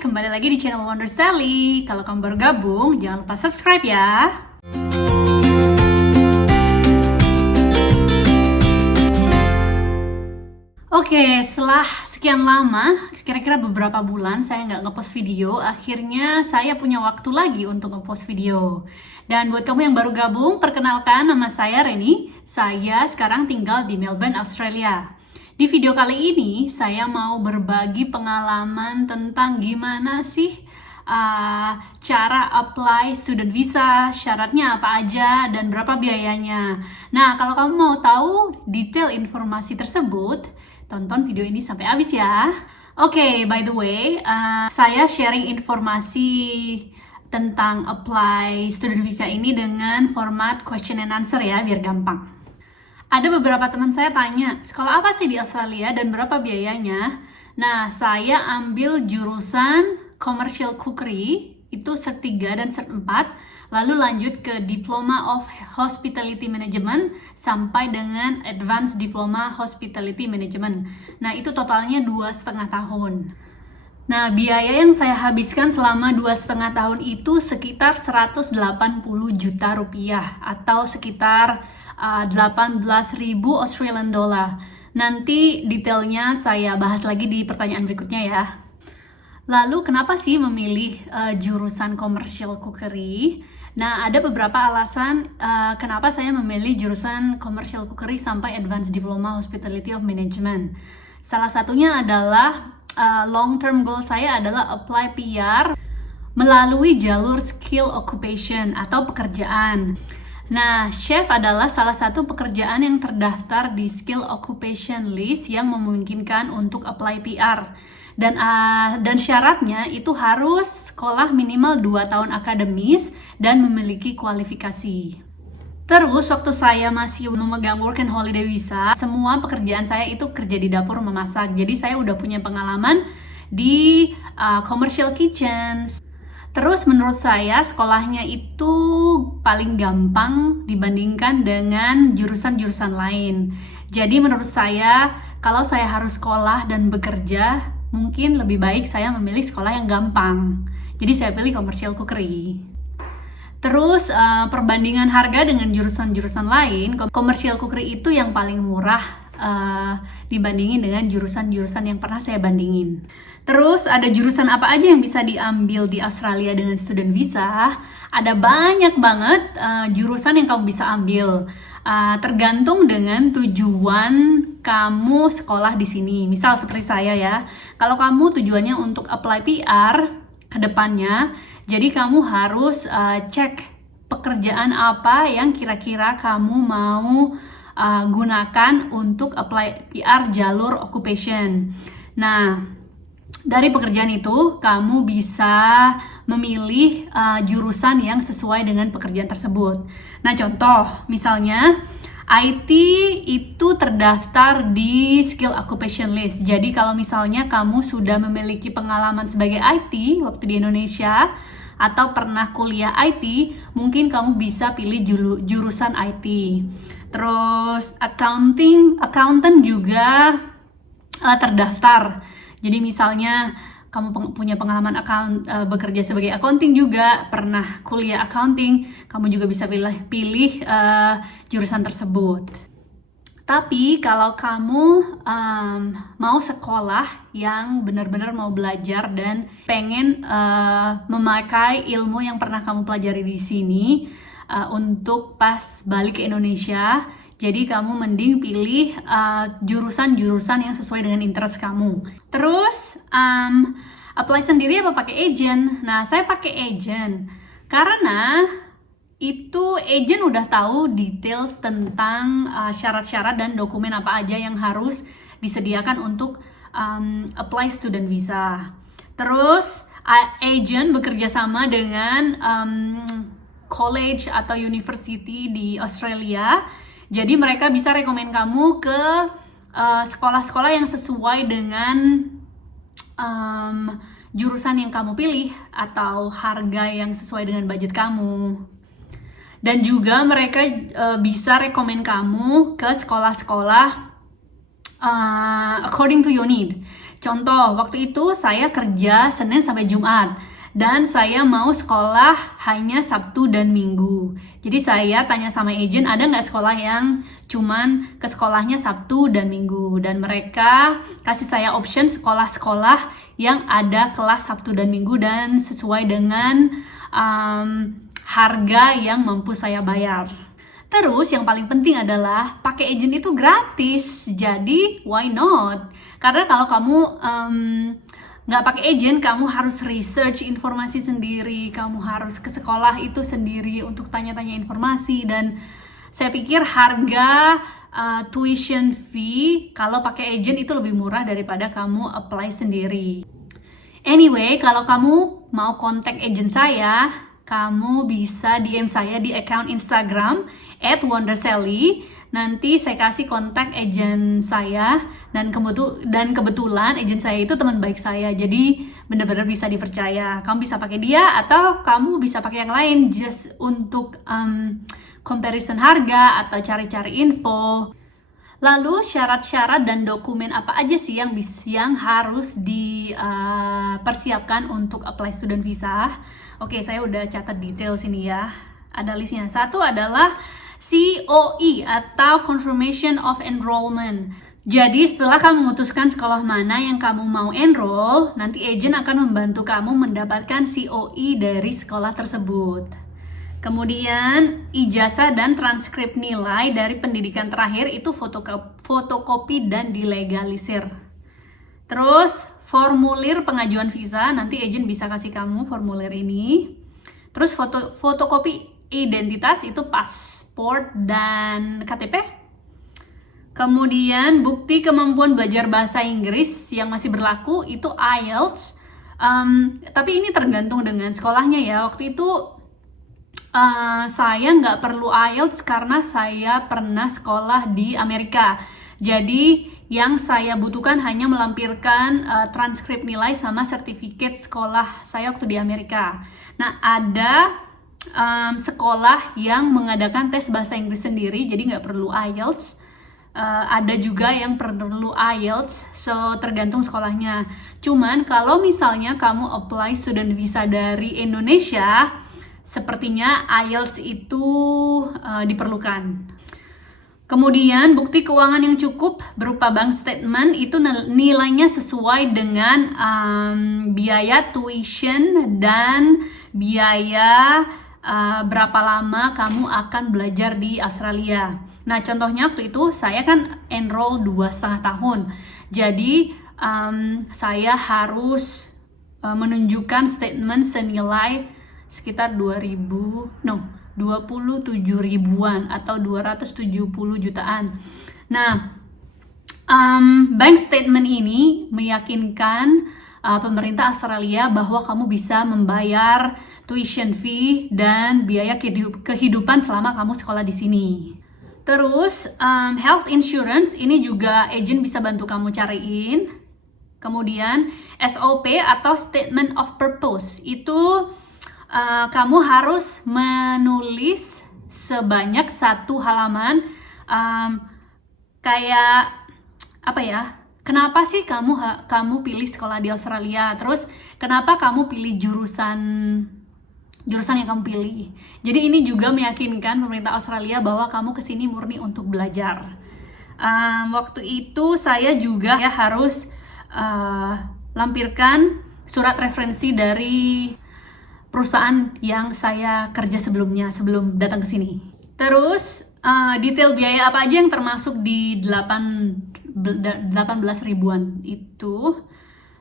kembali lagi di channel Wonder Sally. Kalau kamu baru gabung, jangan lupa subscribe ya. Oke, setelah sekian lama, kira-kira beberapa bulan saya nggak ngepost video, akhirnya saya punya waktu lagi untuk ngepost video. Dan buat kamu yang baru gabung, perkenalkan nama saya Reni. Saya sekarang tinggal di Melbourne, Australia. Di video kali ini, saya mau berbagi pengalaman tentang gimana sih cara apply student visa, syaratnya apa aja, dan berapa biayanya. Nah, kalau kamu mau tahu detail informasi tersebut, tonton video ini sampai habis ya. Oke, by the way, saya sharing informasi tentang apply student visa ini dengan format question and answer ya, biar gampang. Ada beberapa teman saya tanya, sekolah apa sih di Australia dan berapa biayanya? Nah, saya ambil jurusan Commercial Cookery, itu Cert 3 dan Cert 4, lalu lanjut ke Diploma of Hospitality Management sampai dengan Advanced Diploma Hospitality Management. Nah, itu totalnya 2,5 tahun. Nah, biaya yang saya habiskan selama 2,5 tahun itu sekitar 180 juta rupiah atau sekitar 18.000 Australian dollar. Nanti detailnya saya bahas lagi di pertanyaan berikutnya ya. Lalu kenapa sih memilih jurusan Commercial Cookery? Nah, ada beberapa alasan kenapa saya memilih jurusan Commercial Cookery sampai Advanced Diploma Hospitality of Management. Salah satunya adalah long term goal saya adalah apply PR melalui jalur skill occupation atau pekerjaan. Nah, chef adalah salah satu pekerjaan yang terdaftar di skill occupation list yang memungkinkan untuk apply PR. Dan syaratnya itu harus sekolah minimal 2 tahun akademis dan memiliki kualifikasi. Terus waktu saya masih memegang work and holiday visa, semua pekerjaan saya itu kerja di dapur memasak. Jadi saya udah punya pengalaman di commercial kitchens. Terus menurut saya sekolahnya itu paling gampang dibandingkan dengan jurusan-jurusan lain. Jadi menurut saya kalau saya harus sekolah dan bekerja, mungkin lebih baik saya memilih sekolah yang gampang. Jadi saya pilih Commercial Cookery. Terus perbandingan harga dengan jurusan-jurusan lain, Commercial Cookery itu yang paling murah dibandingin dengan jurusan-jurusan yang pernah saya bandingin. Terus ada jurusan apa aja yang bisa diambil di Australia dengan student visa? Ada banyak banget jurusan yang kamu bisa ambil. Tergantung dengan tujuan kamu sekolah di sini. Misal seperti saya ya, kalau kamu tujuannya untuk apply PR ke depannya, jadi kamu harus cek pekerjaan apa yang kira-kira kamu mau gunakan untuk apply PR jalur occupation. Nah, dari pekerjaan itu kamu bisa memilih jurusan yang sesuai dengan pekerjaan tersebut. Nah, contoh misalnya IT itu terdaftar di skill occupation list. Jadi kalau misalnya kamu sudah memiliki pengalaman sebagai IT waktu di Indonesia atau pernah kuliah IT, mungkin kamu bisa pilih jurusan IT. Terus accountant juga terdaftar. Jadi misalnya kamu punya pengalaman bekerja sebagai accounting juga, pernah kuliah accounting, kamu juga bisa pilih jurusan tersebut. Tapi kalau kamu mau sekolah yang benar-benar mau belajar dan pengen memakai ilmu yang pernah kamu pelajari di sini untuk pas balik ke Indonesia, jadi kamu mending pilih jurusan-jurusan yang sesuai dengan interest kamu. Terus apply sendiri apa pakai agent? Nah, saya pakai agent karena itu agent udah tahu details tentang syarat-syarat dan dokumen apa aja yang harus disediakan untuk apply student visa. Terus agent bekerja sama dengan college atau university di Australia. Jadi mereka bisa rekomen kamu ke sekolah-sekolah yang sesuai dengan jurusan yang kamu pilih atau harga yang sesuai dengan budget kamu. Dan juga mereka bisa rekomen kamu ke sekolah-sekolah according to your need. Contoh, waktu itu saya kerja Senin sampai Jumat dan saya mau sekolah hanya Sabtu dan Minggu. Jadi saya tanya sama agent, ada nggak sekolah yang cuman ke sekolahnya Sabtu dan Minggu, dan mereka kasih saya option sekolah-sekolah yang ada kelas Sabtu dan Minggu dan sesuai dengan harga yang mampu saya bayar. Terus yang paling penting adalah pakai agent itu gratis, jadi why not? Karena kalau kamu nggak pakai agent, kamu harus research informasi sendiri, kamu harus ke sekolah itu sendiri untuk tanya-tanya informasi, dan saya pikir harga tuition fee kalau pakai agent itu lebih murah daripada kamu apply sendiri. Anyway, kalau kamu mau kontak agent saya, kamu bisa DM saya di account Instagram @wondersally. Nanti saya kasih kontak agent saya, dan kebetulan agent saya itu teman baik saya, jadi benar-benar bisa dipercaya. Kamu bisa pakai dia atau kamu bisa pakai yang lain just untuk comparison harga atau cari-cari info. Lalu syarat-syarat dan dokumen apa aja sih yang harus dipersiapkan untuk apply student visa? Oke, saya udah catat detail sini ya. Ada listnya. Satu adalah COE atau Confirmation of Enrollment. Jadi setelah kamu memutuskan sekolah mana yang kamu mau enroll, nanti agent akan membantu kamu mendapatkan COE dari sekolah tersebut. Kemudian ijazah dan transkrip nilai dari pendidikan terakhir itu fotokopi dan dilegalisir. Terus formulir pengajuan visa, nanti agent bisa kasih kamu formulir ini. Terus fotokopi identitas itu paspor dan KTP. Kemudian bukti kemampuan belajar bahasa Inggris yang masih berlaku itu IELTS. Tapi ini tergantung dengan sekolahnya ya. Waktu itu saya nggak perlu IELTS karena saya pernah sekolah di Amerika. Jadi yang saya butuhkan hanya melampirkan transkrip nilai sama sertifikat sekolah saya waktu di Amerika. Nah, ada sekolah yang mengadakan tes bahasa Inggris sendiri, jadi nggak perlu IELTS. Ada juga yang perlu IELTS, so tergantung sekolahnya. Cuman kalau misalnya kamu apply student visa dari Indonesia, sepertinya IELTS itu diperlukan. Kemudian bukti keuangan yang cukup berupa bank statement itu nilainya sesuai dengan biaya tuition dan biaya berapa lama kamu akan belajar di Australia. Nah, contohnya waktu itu saya kan enroll 2,5 tahun. Jadi saya harus menunjukkan statement senilai sekitar 27 ribuan atau 270 jutaan. Nah, bank statement ini meyakinkan pemerintah Australia bahwa kamu bisa membayar tuition fee dan biaya kehidupan selama kamu sekolah di sini. Terus health insurance ini juga agent bisa bantu kamu cariin. Kemudian SOP atau statement of purpose itu kamu harus menulis sebanyak 1 halaman, kayak apa ya? Kenapa sih kamu pilih sekolah di Australia? Terus kenapa kamu pilih jurusan yang kamu pilih? Jadi ini juga meyakinkan pemerintah Australia bahwa kamu kesini murni untuk belajar. Waktu itu saya juga harus lampirkan surat referensi dari perusahaan yang saya kerja sebelum datang ke sini. Terus detail biaya apa aja yang termasuk di 18 ribuan itu.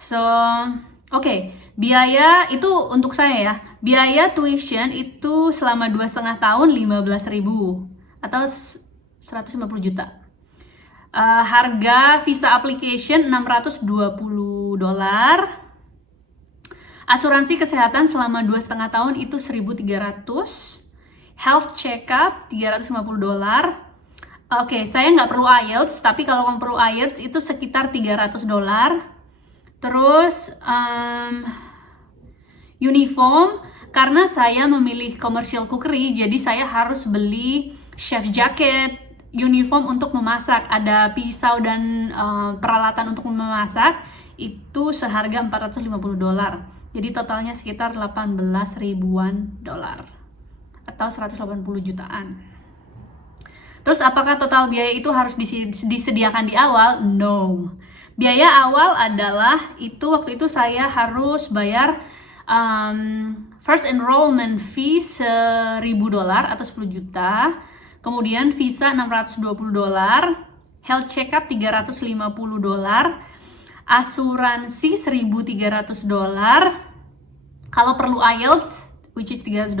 So, oke. Biaya itu untuk saya ya. Biaya tuition itu selama 2,5 tahun 15.000 atau 150 juta. Harga visa application $620. Asuransi kesehatan selama 2,5 tahun itu 1.300. Health check-up $350. Oke, saya nggak perlu IELTS, tapi kalau kamu perlu IELTS itu sekitar $300. Terus uniform, karena saya memilih commercial cookery, jadi saya harus beli chef jacket uniform untuk memasak, ada pisau dan peralatan untuk memasak, itu seharga $450. Jadi totalnya sekitar 18 ribuan dolar atau 180 jutaan. Terus apakah total biaya itu harus disediakan di awal? No. Biaya awal adalah waktu itu saya harus bayar first enrollment fee $1.000 atau 10 juta. Kemudian visa $620, health checkup $350, asuransi $1.300. Kalau perlu IELTS, which is $300.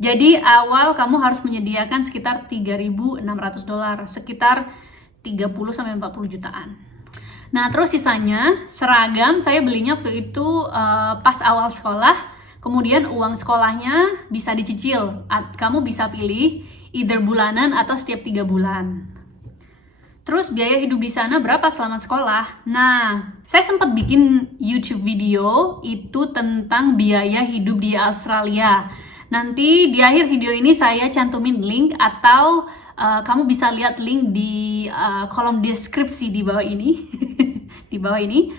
Jadi awal kamu harus menyediakan sekitar $3.600, sekitar 30-40 jutaan. Nah, terus sisanya seragam saya belinya waktu itu pas awal sekolah. Kemudian uang sekolahnya bisa dicicil. Kamu bisa pilih either bulanan atau setiap 3 bulan. Terus biaya hidup di sana berapa selama sekolah? Nah, saya sempat bikin YouTube video itu tentang biaya hidup di Australia. Nanti di akhir video ini saya cantumin link atau kamu bisa lihat link di kolom deskripsi di bawah ini. Di bawah ini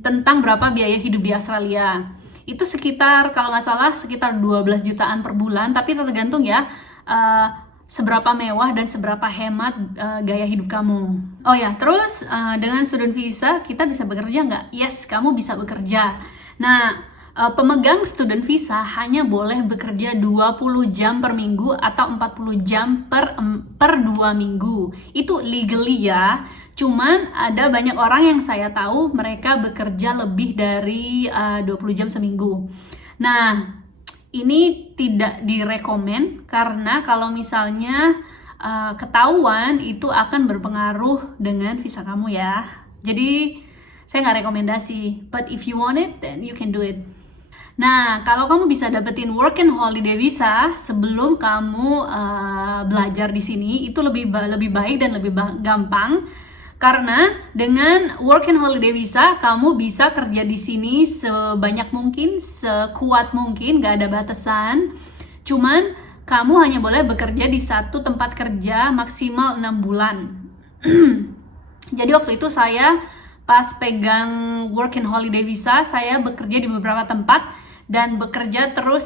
tentang berapa biaya hidup di Australia. Itu sekitar, kalau nggak salah, sekitar 12 jutaan per bulan, tapi tergantung ya seberapa mewah dan seberapa hemat gaya hidup kamu. Oh ya, terus dengan student visa kita bisa bekerja nggak? Yes, kamu bisa bekerja. Nah, pemegang student visa hanya boleh bekerja 20 jam per minggu atau 40 jam per 2 minggu. Itu legally ya. Cuman ada banyak orang yang saya tahu mereka bekerja lebih dari 20 jam seminggu. Nah, ini tidak direkomen karena kalau misalnya ketahuan itu akan berpengaruh dengan visa kamu ya. Jadi saya nggak rekomendasi. But if you want it, then you can do it. Nah, kalau kamu bisa dapetin work and holiday visa sebelum kamu belajar di sini, itu lebih baik dan lebih gampang. Karena dengan work and holiday visa, kamu bisa kerja di sini sebanyak mungkin, sekuat mungkin, gak ada batasan. Cuman kamu hanya boleh bekerja di satu tempat kerja maksimal 6 bulan. Jadi waktu itu saya pas pegang work and holiday visa, saya bekerja di beberapa tempat dan bekerja terus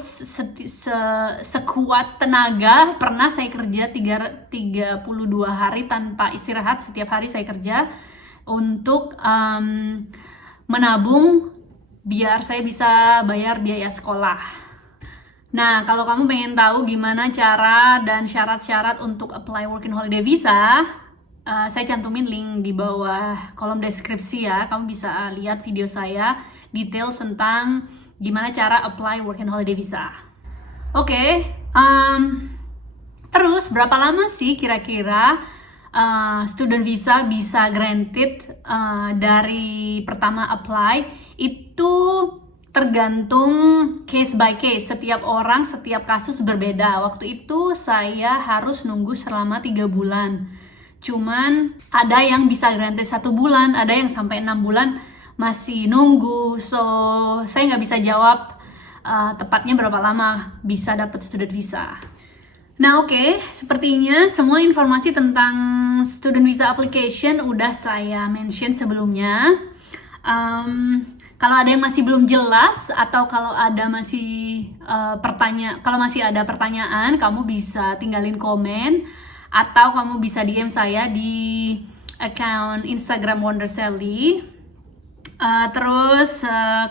sekuat tenaga. Pernah saya kerja 32 hari tanpa istirahat. Setiap hari saya kerja untuk menabung biar saya bisa bayar biaya sekolah. Nah, kalau kamu pengen tahu gimana cara dan syarat-syarat untuk apply work and holiday visa, saya cantumin link di bawah kolom deskripsi ya. Kamu bisa lihat video saya detail tentang gimana cara apply work and holiday visa. Oke, terus berapa lama sih kira-kira student visa bisa granted dari pertama apply? Itu tergantung case by case. Setiap orang, setiap kasus berbeda. Waktu itu saya harus nunggu selama 3 bulan. Cuman ada yang bisa granted 1 bulan, ada yang sampai 6 bulan masih nunggu. So, saya nggak bisa jawab tepatnya berapa lama bisa dapat student visa. Nah, oke, sepertinya semua informasi tentang student visa application udah saya mention sebelumnya. Kalau ada yang masih belum jelas atau kalau ada masih kalau masih ada pertanyaan, kamu bisa tinggalin komen atau kamu bisa DM saya di account Instagram Wonder Sally. Terus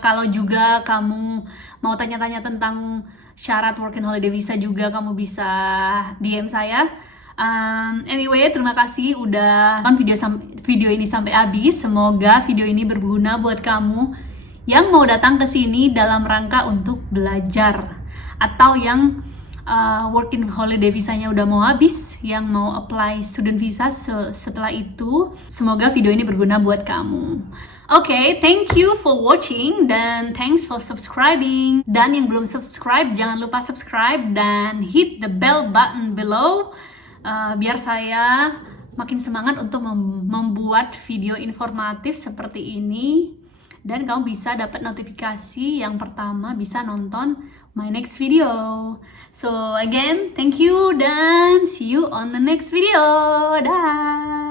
kalau juga kamu mau tanya-tanya tentang syarat work and holiday visa juga, kamu bisa DM saya. Anyway, terima kasih udah nonton video ini sampai habis. Semoga video ini berguna buat kamu yang mau datang ke sini dalam rangka untuk belajar, atau yang work and holiday visanya udah mau habis, yang mau apply student visa setelah itu. Semoga video ini berguna buat kamu. Oke, thank you for watching dan thanks for subscribing. Dan yang belum subscribe, jangan lupa subscribe dan hit the bell button below biar saya makin semangat untuk membuat video informatif seperti ini dan kamu bisa dapat notifikasi yang pertama bisa nonton my next video. So again, thank you dan see you on the next video. Dah.